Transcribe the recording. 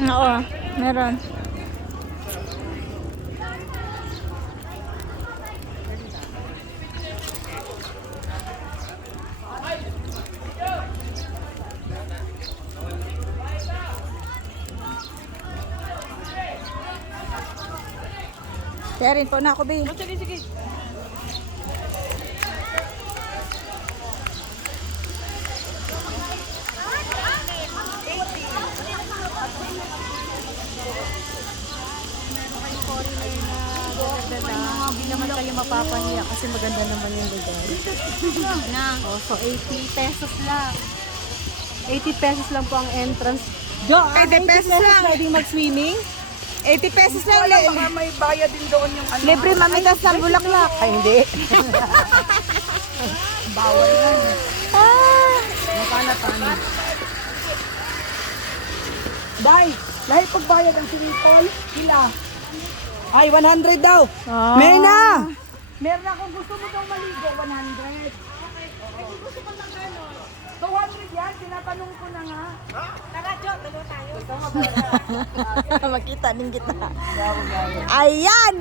Oo, meron. Kaya rin po na ako, Bay. Sige, sige. Hindi naman kayo mapapahiya kasi maganda naman yung lugar. Oh, so 80 pesos lang. 80 pesos lang po ang entrance. 80 pesos lang. Pwedeng mag-swimming. 80 pesos lang. Baka may bayad din doon yung ano. Libre mamitas ng bulaklak. Ay, hindi. Bawal na. Ah. Nakana-tana. Day, lahat pagbayad ang sinipol, kila. Ay, 100 daw. Ah. Mena! Meron akong gusto mo daw maligo, 100. Okay. Kung gusto mo ng ano, 200 yan, tinatanong ko na nga. Tara, Jo, dalo tayo. Makita din kita. Ayan!